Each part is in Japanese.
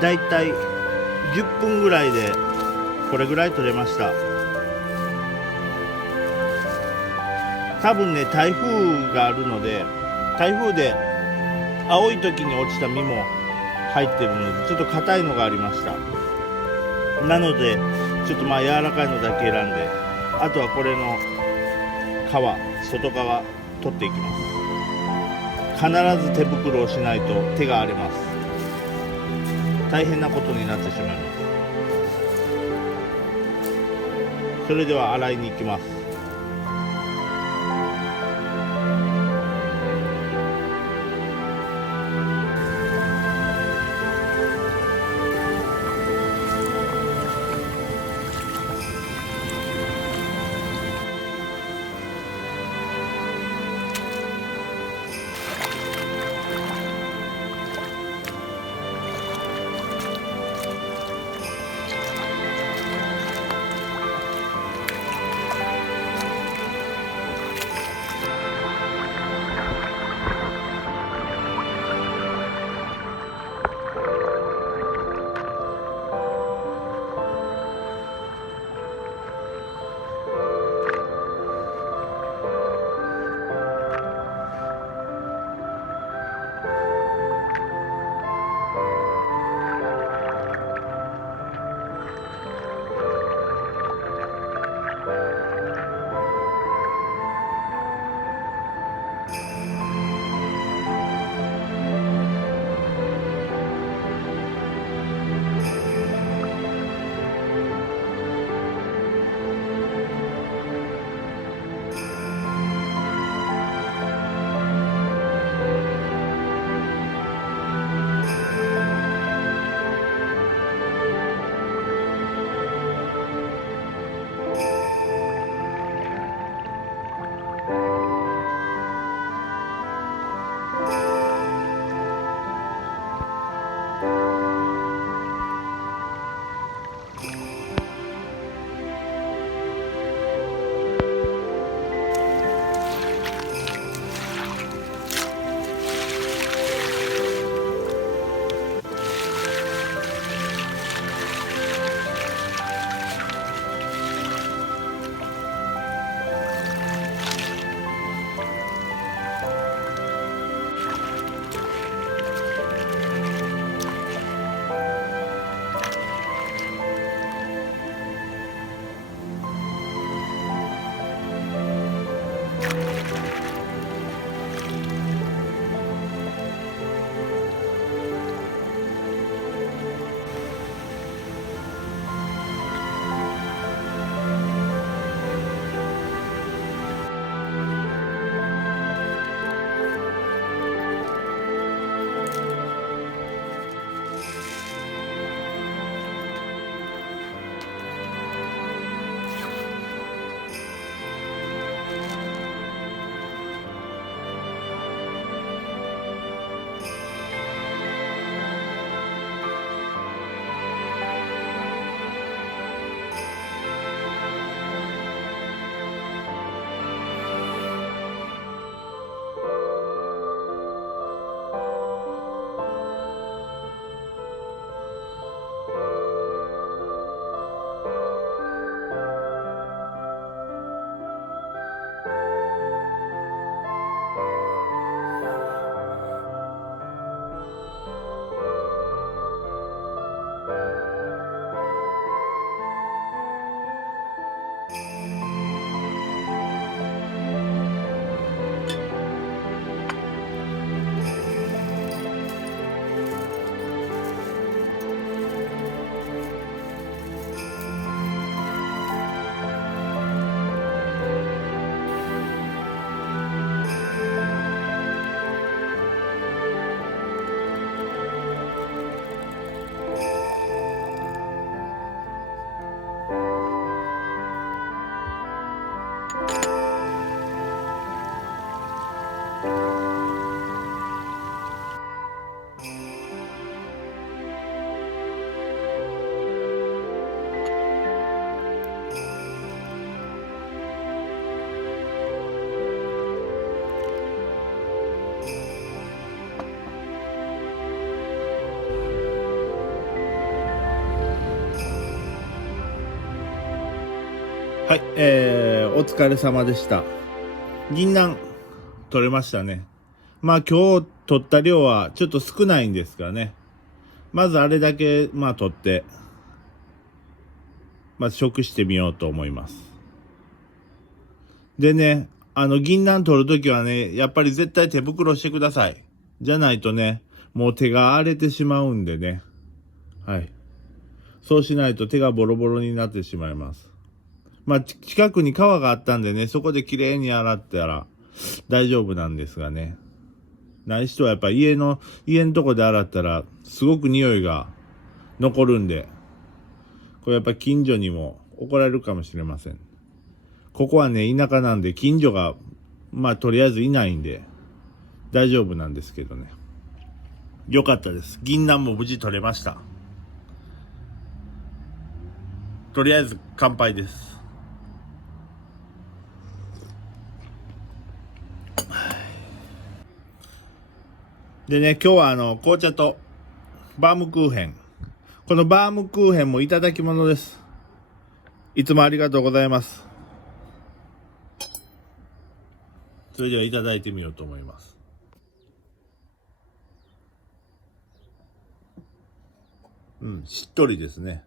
だいたい10分ぐらいでこれぐらい取れました。多分ね、台風があるので、台風で青い時に落ちた実も入ってるのでちょっと硬いのがありました。なのでちょっと柔らかいのだけ選んで、あとはこれの皮、外側取っていきます。必ず手袋をしないと手が荒れます。大変なことになってしまいます。それでは洗いに行きます。はい、お疲れ様でした。銀杏取れましたね。まあ今日取った量はちょっと少ないんですがね。まずあれだけ取って、まず食してみようと思います。でね、銀杏取るときはね、やっぱり絶対手袋してください。じゃないとね、もう手が荒れてしまうんでね。はい。そうしないと手がボロボロになってしまいます。近くに川があったんでね、そこで綺麗に洗ったら大丈夫なんですがね。ない人はやっぱ家のとこで洗ったらすごく匂いが残るんで、これやっぱ近所にも怒られるかもしれません。ここはね、田舎なんで近所がとりあえずいないんで大丈夫なんですけどね。よかったです。銀杏も無事取れました。とりあえず乾杯です。でね、今日は紅茶とバームクーヘン。このバームクーヘンもいただき物です。いつもありがとうございます。それではいただいてみようと思います。しっとりですね。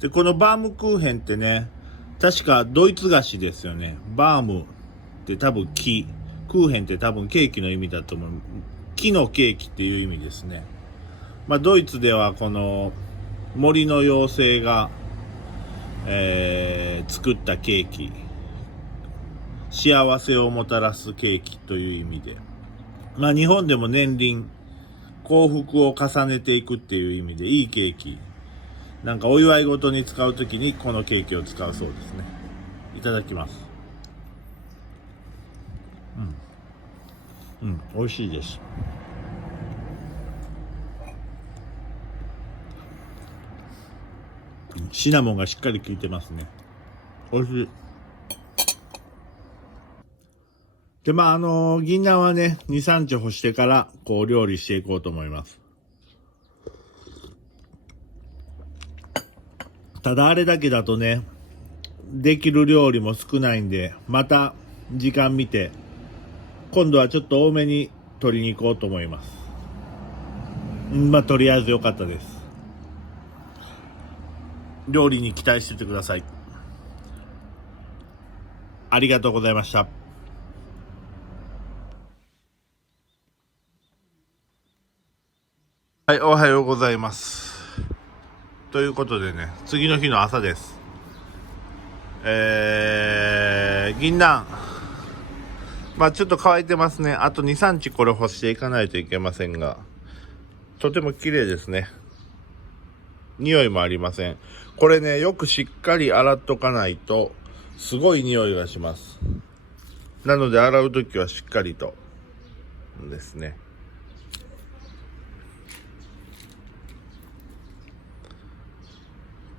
で、このバームクーヘンってね、確かドイツ菓子ですよね。バームって多分木、クーヘンって多分ケーキの意味だと思う。木のケーキっていう意味ですね。ドイツではこの森の妖精が、作ったケーキ、幸せをもたらすケーキという意味で、日本でも年輪、幸福を重ねていくっていう意味でいいケーキ、なんかお祝い事に使うときにこのケーキを使うそうですね。いただきます。美味しいです。シナモンがしっかり効いてますね。美味しい。で、銀杏はね、2、3日干してから、料理していこうと思います。ただあれだけだとね、できる料理も少ないんで、また時間見て、今度はちょっと多めに取りに行こうと思います。とりあえず良かったです。料理に期待しててください。ありがとうございました。はい、おはようございます。ということでね、次の日の朝です。銀杏。ちょっと乾いてますね。あと2、3日これ干していかないといけませんが、とても綺麗ですね。匂いもありません。これね、よくしっかり洗っとかないと、すごい匂いがします。なので洗うときはしっかりとですね。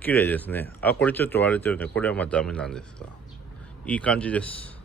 綺麗ですね。これちょっと割れてるんで、これはダメなんですが、いい感じです。